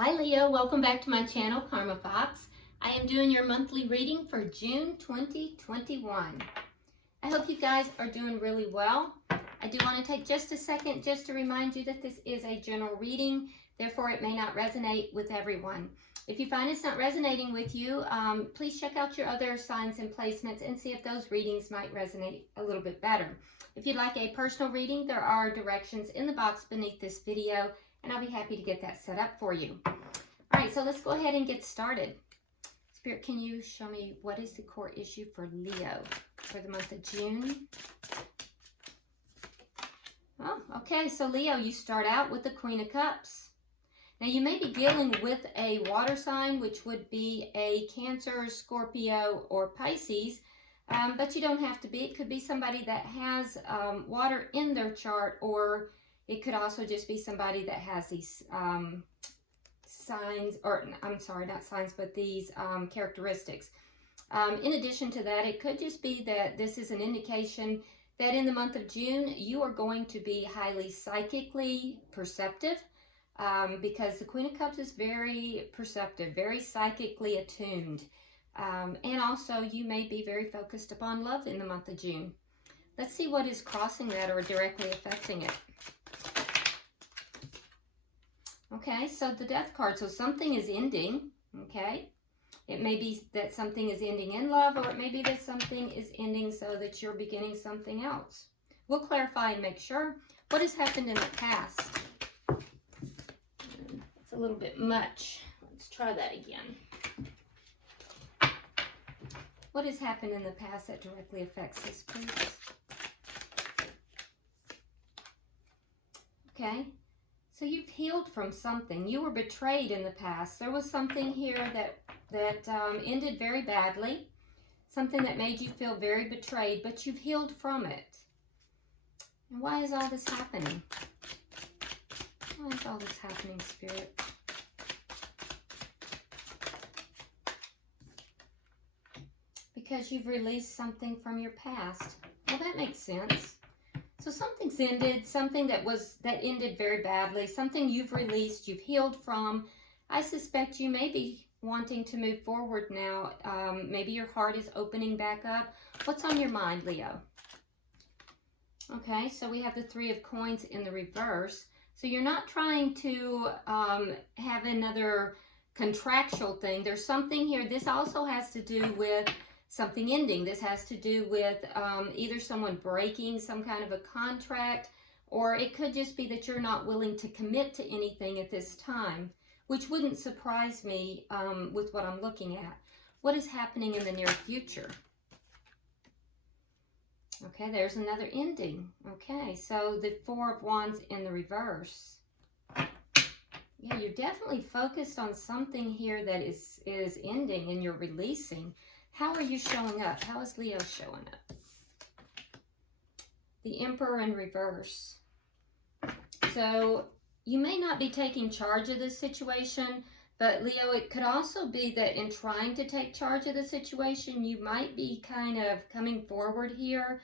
Hi Leo, welcome back to my channel, Karma Fox. I am doing your monthly reading for June 2021. I hope you guys are doing really well. I do want to take just a second just to remind you that this is a general reading, therefore it may not resonate with everyone. If you find it's not resonating with you, please check out your other signs and placements and see if those readings might resonate a little bit better. If you'd like a personal reading, there are directions in the box beneath this video, and I'll be happy to get that set up for you. All right, so let's go ahead and get started. Spirit, can you show me what is the core issue for Leo for the month of June? Oh, okay, so Leo, you start out with the Queen of Cups. Now, you may be dealing with a water sign, which would be a Cancer, Scorpio, or Pisces, but you don't have to be. It could be somebody that has water in their chart, or it could also just be somebody that has these signs, or I'm sorry, not signs, but these characteristics. In addition to that, it could just be that this is an indication that in the month of June, you are going to be highly psychically perceptive, because the Queen of Cups is very perceptive, very psychically attuned. And also, you may be very focused upon love in the month of June. Let's see what is crossing that or directly affecting it. Okay, so the Death card, so something is ending, okay? It may be that something is ending in love, or it may be that something is ending so that you're beginning something else. We'll clarify and make sure. What has happened in the past? It's a little bit much. Let's try that again. What has happened in the past that directly affects this, please? Okay. So you've healed from something. You were betrayed in the past. There was something here that ended very badly, something that made you feel very betrayed, but you've healed from it. And why is all this happening? Why is all this happening, Spirit? Because you've released something from your past. Well, that makes sense. So something's ended, something that ended very badly, something you've released, you've healed from. I suspect you may be wanting to move forward now. Maybe your heart is opening back up. What's on your mind, Leo? Okay, so we have the Three of Coins in the reverse. So you're not trying to have another contractual thing. There's something here. This also has to do with something ending. This has to do with either someone breaking some kind of a contract, or it could just be that you're not willing to commit to anything at this time, which wouldn't surprise me with what I'm looking at. What is happening in the near future? Okay, there's another ending. Okay, so the Four of Wands in the reverse. Yeah, you're definitely focused on something here that is ending and you're releasing. How are you showing up? How is Leo showing up? The Emperor in reverse. So you may not be taking charge of this situation, but Leo, it could also be that in trying to take charge of the situation, you might be kind of coming forward here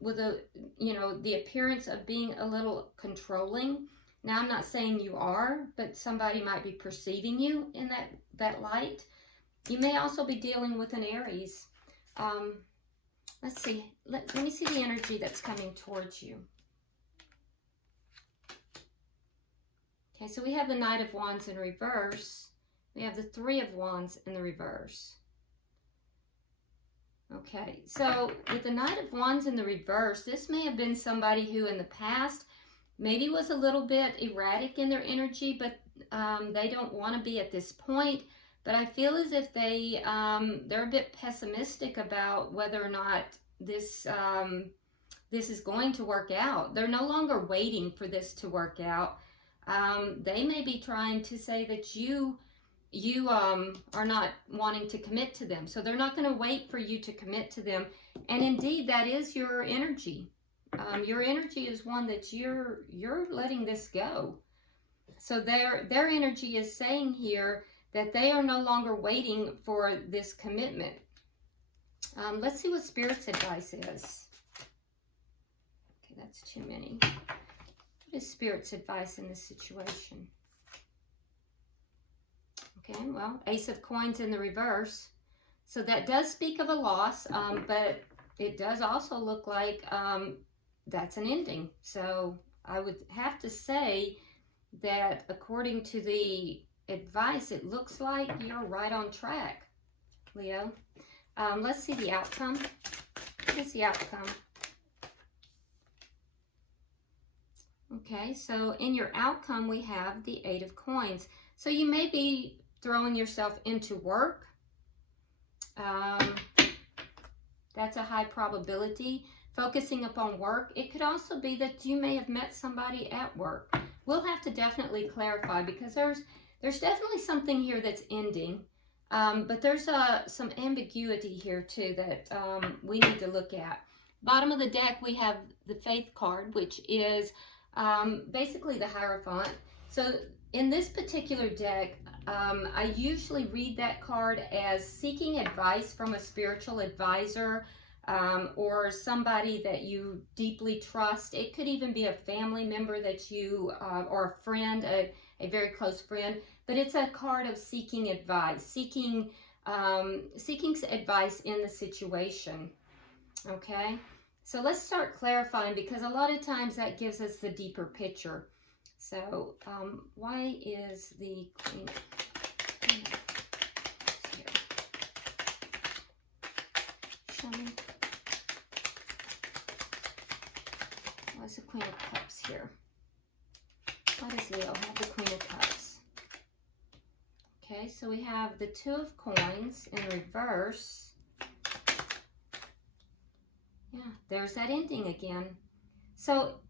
with the appearance of being a little controlling. Now, I'm not saying you are, but somebody might be perceiving you in that light. You may also be dealing with an Aries. Let's see. Let me see the energy that's coming towards you. Okay, so we have the Knight of Wands in reverse. We have the Three of Wands in the reverse. Okay, so with the Knight of Wands in the reverse, this may have been somebody who in the past maybe was a little bit erratic in their energy, but they don't want to be at this point. But I feel as if they're a bit pessimistic about whether or not this is going to work out. They're no longer waiting for this to work out. They may be trying to say that you are not wanting to commit to them. So they're not going to wait for you to commit to them. And indeed, that is your energy. Your energy is one that you're letting this go. So their energy is saying here that they are no longer waiting for this commitment. Let's see what Spirit's advice is. Okay, that's too many. What is Spirit's advice in this situation? well, Ace of Coins in the reverse. So that does speak of a loss, but it does also look like that's an ending. So I would have to say that according to the advice, it looks like you're right on track, Leo. Let's see the outcome. What is the outcome? Okay, so in your outcome, we have the Eight of Coins. So you may be throwing yourself into work. That's a high probability. Focusing upon work. It could also be that you may have met somebody at work. We'll have to definitely clarify because there's definitely something here that's ending. But there's some ambiguity here too that we need to look at. Bottom of the deck, we have the Faith card, which is basically the Hierophant. So in this particular deck, I usually read that card as seeking advice from a spiritual advisor or somebody that you deeply trust. It could even be a family member that you, or a friend, a very close friend, but it's a card of seeking advice, seeking advice in the situation, okay? So let's start clarifying because a lot of times that gives us the deeper picture. So why is the Queen of Cups here? Show me. Why is the Queen of Cups here? Why does Leo have the Queen of Cups? Okay, so we have the Two of Coins in reverse. Yeah, there's that ending again. So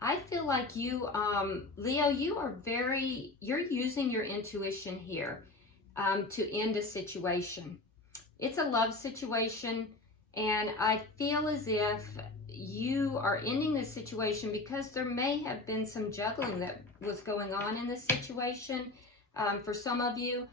I feel like you, Leo, you're using your intuition here to end a situation. It's a love situation, and I feel as if you are ending this situation because there may have been some juggling that was going on in this situation. For some of you,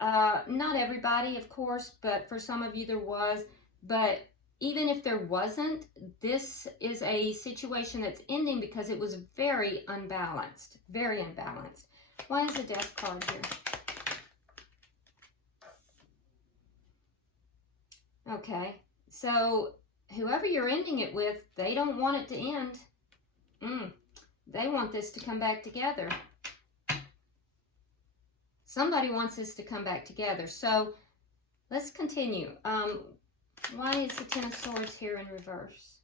not everybody, of course, but for some of you there was. But even if there wasn't, this is a situation that's ending because it was very unbalanced, very unbalanced. Why is the Death card here? Okay, so whoever you're ending it with, they don't want it to end. They want this to come back together. Somebody wants this to come back together. So let's continue. Why is the Ten of Swords here in reverse?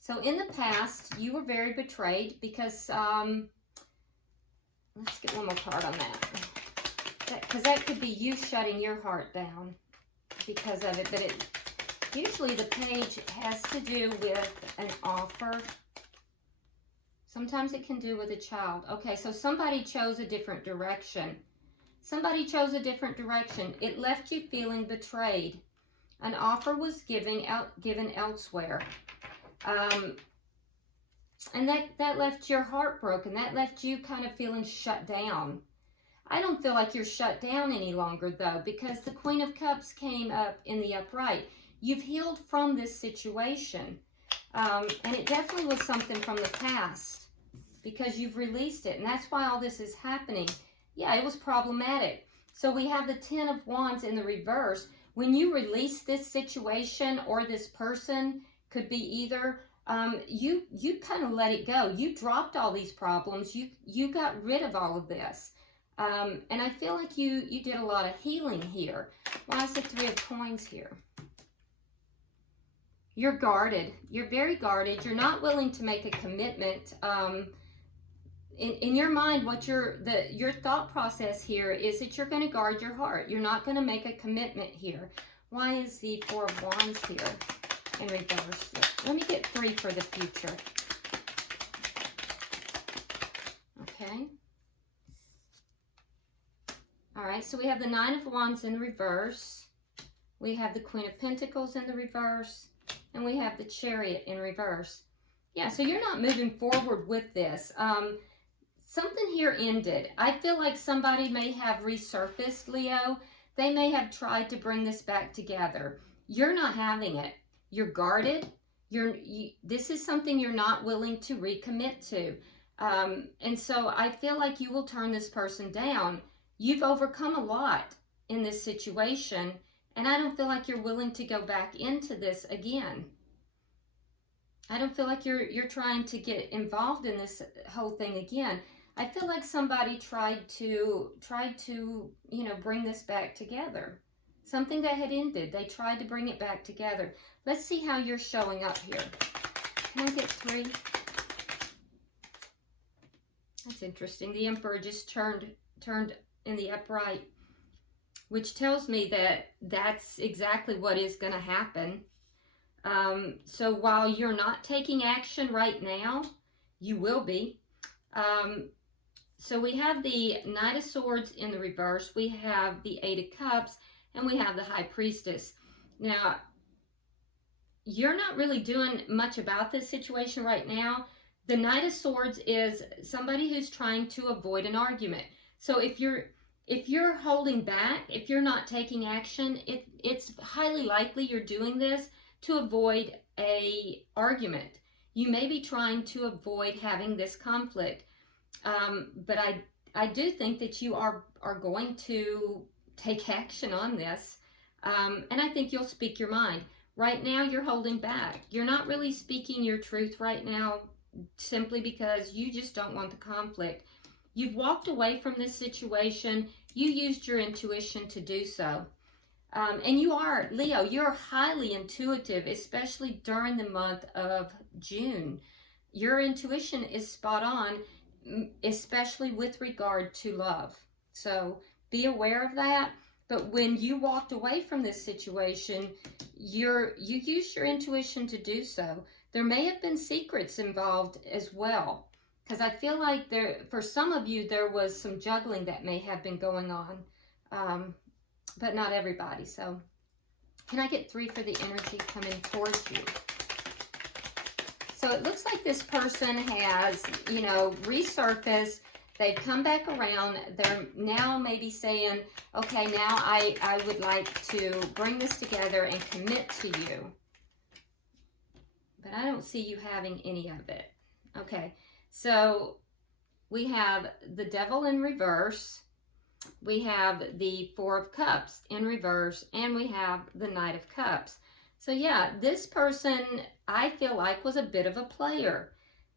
So in the past, you were very betrayed because, let's get one more card on that. Because that could be you shutting your heart down because of it. But usually the page has to do with an offer. Sometimes it can do with a child. Okay, so somebody chose a different direction. Somebody chose a different direction. It left you feeling betrayed. An offer was given elsewhere. And that left your heart broken. That left you kind of feeling shut down. I don't feel like you're shut down any longer, though, because the Queen of Cups came up in the upright. You've healed from this situation. And it definitely was something from the past because you've released it. And that's why all this is happening. Yeah, it was problematic. So we have the Ten of Wands in the reverse. When you release this situation or this person, could be either, you kind of let it go. You dropped all these problems. You got rid of all of this. And I feel like you did a lot of healing here. Why is the Three of Coins here? You're guarded. You're very guarded. You're not willing to make a commitment. In your mind, what your thought process here is that you're going to guard your heart. You're not going to make a commitment here. Why is the Four of Wands here in reverse? Let me get three for the future. Okay. All right, so we have the Nine of Wands in reverse. We have the Queen of Pentacles in the reverse. And we have the Chariot in reverse. Yeah, so you're not moving forward with this. Something here ended. I feel like somebody may have resurfaced, Leo. They may have tried to bring this back together. You're not having it. You're guarded. This is something you're not willing to recommit to. And so I feel like you will turn this person down. You've overcome a lot in this situation, and I don't feel like you're willing to go back into this again. I don't feel like you're trying to get involved in this whole thing again. I feel like somebody tried to bring this back together. Something that had ended, they tried to bring it back together. Let's see how you're showing up here. Can I get 3? That's interesting. The Emperor just turned in the upright, which tells me that that's exactly what is going to happen. So while you're not taking action right now, you will be. So we have the Knight of Swords in the reverse, we have the 8 of Cups, and we have the High Priestess. Now, you're not really doing much about this situation right now. The Knight of Swords is somebody who's trying to avoid an argument. So if you're holding back, if you're not taking action, it's highly likely you're doing this to avoid a argument. You may be trying to avoid having this conflict. But I do think that you are going to take action on this. And I think you'll speak your mind. Right now, you're holding back. You're not really speaking your truth right now simply because you just don't want the conflict. You've walked away from this situation. You used your intuition to do so. And you are, Leo, you're highly intuitive, especially during the month of June. Your intuition is spot on, especially with regard to love. So be aware of that. But when you walked away from this situation, you used your intuition to do so. There may have been secrets involved as well, because I feel like for some of you, there was some juggling that may have been going on, but not everybody. So can I get 3 for the energy coming towards you? So it looks like this person has, resurfaced. They've come back around. They're now maybe saying, okay, now I would like to bring this together and commit to you. But I don't see you having any of it. Okay, so we have the Devil in reverse. We have the 4 of Cups in reverse. And we have the Knight of Cups. So yeah, this person, I feel like, was a bit of a player.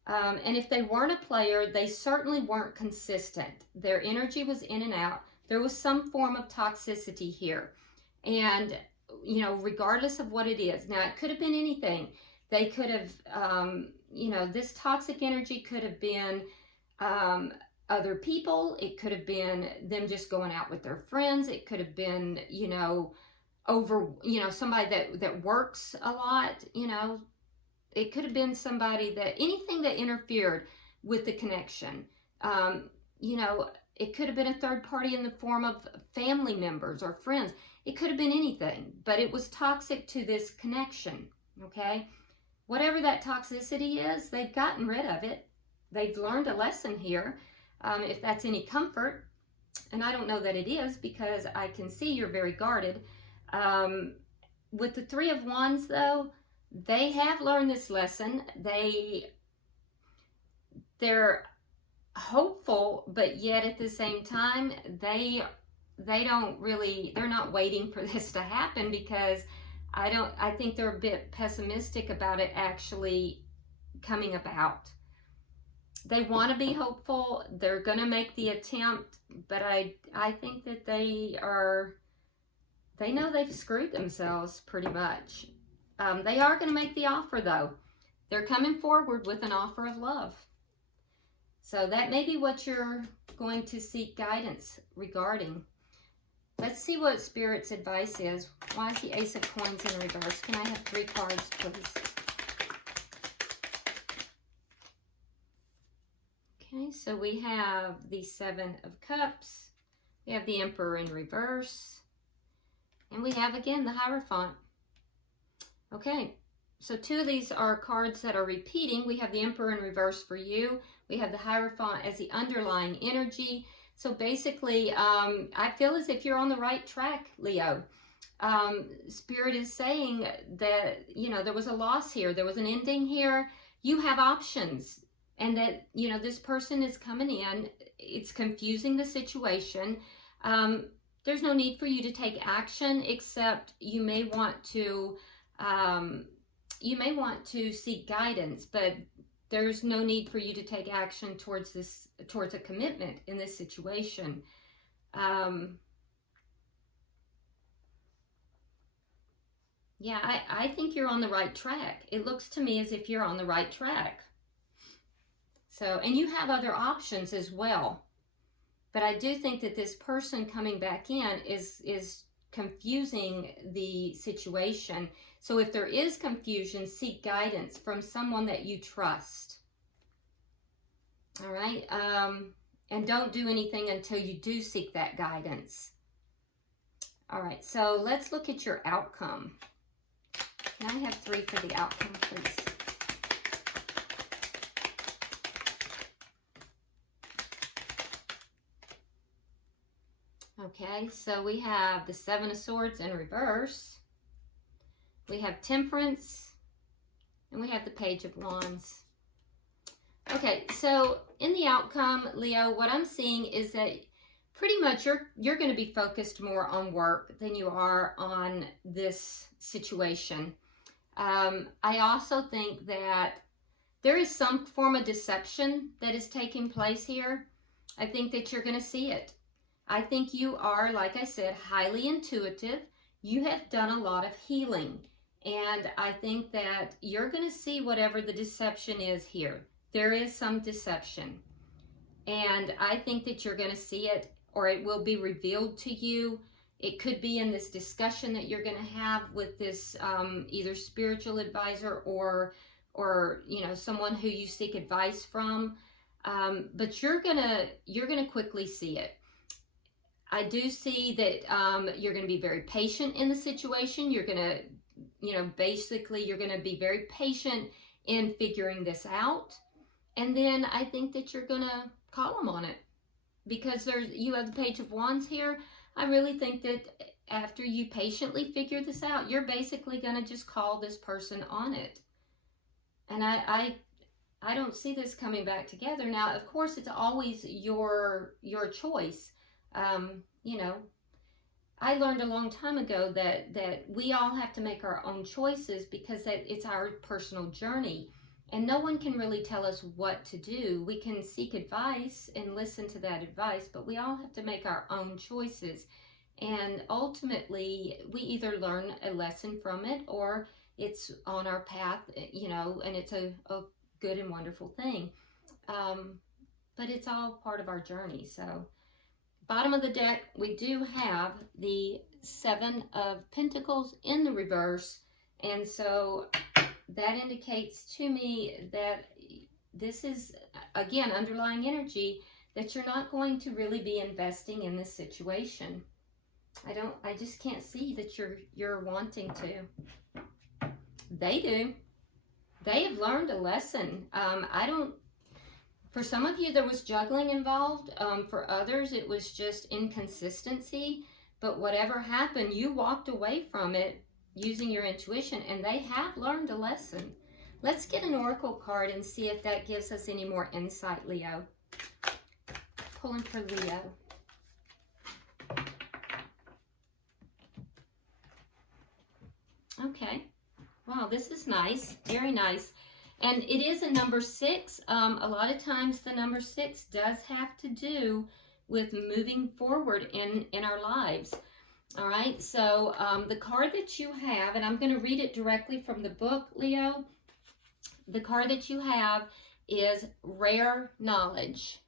And if they weren't a player, they certainly weren't consistent. Their energy was in and out. There was some form of toxicity here. And, regardless of what it is. Now, it could have been anything. They could have, this toxic energy could have been other people. It could have been them just going out with their friends. It could have been, somebody that works a lot, It could have been somebody anything that interfered with the connection. It could have been a third party in the form of family members or friends. It could have been anything, but it was toxic to this connection, okay? Whatever that toxicity is, they've gotten rid of it. They've learned a lesson here, if that's any comfort. And I don't know that it is, because I can see you're very guarded. With the 3 of Wands, though, they have learned this lesson. They're hopeful, but yet at the same time, they're not waiting for this to happen, because I think they're a bit pessimistic about it actually coming about. They want to be hopeful. They're going to make the attempt, but I think that they know they've screwed themselves pretty much. They are going to make the offer, though. They're coming forward with an offer of love. So that may be what you're going to seek guidance regarding. Let's see what Spirit's advice is. Why is the Ace of Coins in reverse? Can I have 3 cards, please? Okay, so we have the 7 of Cups. We have the Emperor in reverse. And we have, again, the Hierophant. Okay, so 2 of these are cards that are repeating. We have the Emperor in reverse for you. We have the Hierophant as the underlying energy. So basically, I feel as if you're on the right track, Leo. Spirit is saying that, there was a loss here. There was an ending here. You have options. and that, you know, this person is coming in. It's confusing the situation. There's no need for you to take action, except you may want to seek guidance, but there's no need for you to take action towards a commitment in this situation. Yeah, I think you're on the right track. It looks to me as if you're on the right track. So, and you have other options as well. But I do think that this person coming back in is confusing the situation. So if there is confusion, seek guidance from someone that you trust. All right? And don't do anything until you do seek that guidance. All right, so let's look at your outcome. Can I have 3 for the outcome, please? Okay, so we have the 7 of Swords in reverse. We have Temperance. And we have the Page of Wands. Okay, so in the outcome, Leo, what I'm seeing is that pretty much you're going to be focused more on work than you are on this situation. I also think that there is some form of deception that is taking place here. I think that you're going to see it. I think you are, like I said, highly intuitive. You have done a lot of healing. And I think that you're going to see whatever the deception is here. There is some deception. And I think that you're going to see it, or it will be revealed to you. It could be in this discussion that you're going to have with this either spiritual advisor or you know, someone who you seek advice from. But you're gonna quickly see it. I do see that you're going to be very patient in the situation. You're going to, you know, basically you're going to be very patient in figuring this out. And then I think that you're going to call them on it, because you have the Page of Wands here. I really think that after you patiently figure this out, you're basically going to just call this person on it. And I don't see this coming back together. Now, of course, it's always your choice. You know, I learned a long time ago that we all have to make our own choices, because it's our personal journey. And no one can really tell us what to do. We can seek advice and listen to that advice, but we all have to make our own choices. And ultimately, we either learn a lesson from it, or it's on our path, you know, and it's a good and wonderful thing. But it's all part of our journey. So, bottom of the deck, we do have the 7 of Pentacles in the reverse. And so that indicates to me that this is, again, underlying energy, that you're not going to really be investing in this situation. I just can't see that you're wanting to. They do. They have learned a lesson. For some of you, there was juggling involved. For others, it was just inconsistency. But whatever happened, you walked away from it using your intuition, and they have learned a lesson. Let's get an oracle card and see if that gives us any more insight, Leo. Pulling for Leo. Okay. Wow, this is nice. Very nice. And it is a number 6. A lot of times the number 6 does have to do with moving forward in our lives. All right, so the card that you have, and I'm going to read it directly from the book, Leo. The card that you have is Rare Knowledge.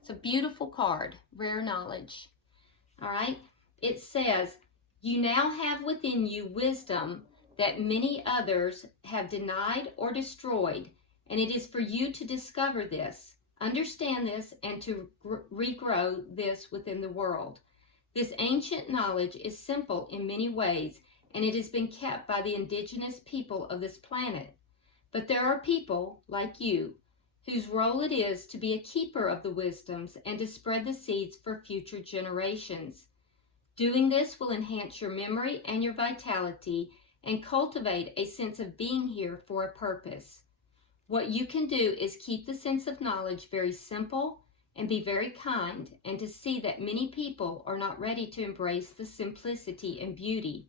It's a beautiful card, Rare Knowledge. All right, it says, you now have within you wisdom that many others have denied or destroyed, and it is for you to discover this, understand this, and to regrow this within the world. This ancient knowledge is simple in many ways, and it has been kept by the indigenous people of this planet. But there are people, like you, whose role it is to be a keeper of the wisdoms and to spread the seeds for future generations. Doing this will enhance your memory and your vitality and cultivate a sense of being here for a purpose. What you can do is keep the sense of knowledge very simple and be very kind, and to see that many people are not ready to embrace the simplicity and beauty.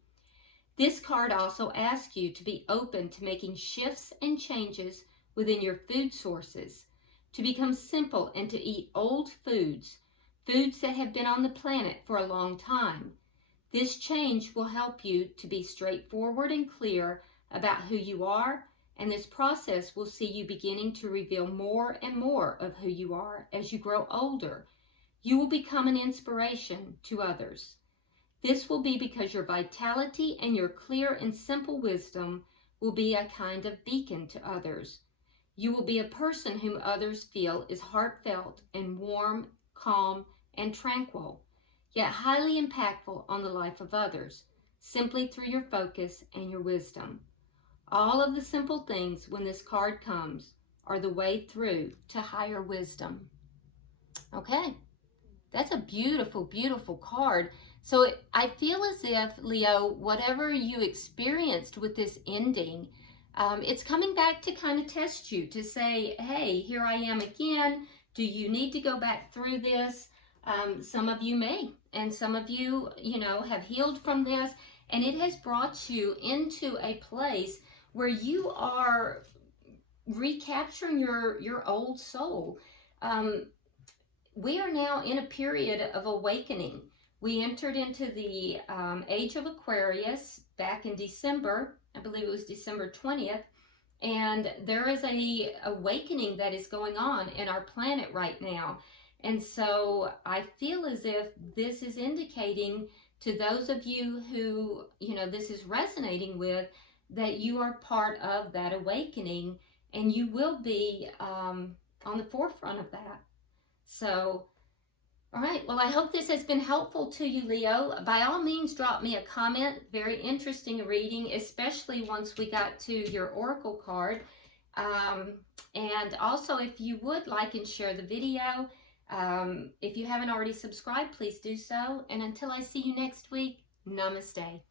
This card also asks you to be open to making shifts and changes within your food sources, to become simple and to eat old foods, foods that have been on the planet for a long time. This change will help you to be straightforward and clear about who you are, and this process will see you beginning to reveal more and more of who you are as you grow older. You will become an inspiration to others. This will be because your vitality and your clear and simple wisdom will be a kind of beacon to others. You will be a person whom others feel is heartfelt and warm, calm, and tranquil, yet highly impactful on the life of others, simply through your focus and your wisdom. All of the simple things, when this card comes, are the way through to higher wisdom. Okay, that's a beautiful, beautiful card. So I feel as if, Leo, whatever you experienced with this ending, it's coming back to kind of test you, to say, hey, here I am again. Do you need to go back through this? Some of you may, and some of you, have healed from this, and it has brought you into a place where you are recapturing your old soul. We are now in a period of awakening. We entered into the age of Aquarius back in December. I believe it was December 20th. And there is a awakening that is going on in our planet right now. And so I feel as if this is indicating to those of you who, this is resonating with, that you are part of that awakening, and you will be on the forefront of that. So, all right, well, I hope this has been helpful to you, Leo. By all means, drop me a comment. Very interesting reading, especially once we got to your oracle card. And also, if you would like and share the video, if you haven't already subscribed, please do so. And until I see you next week, namaste.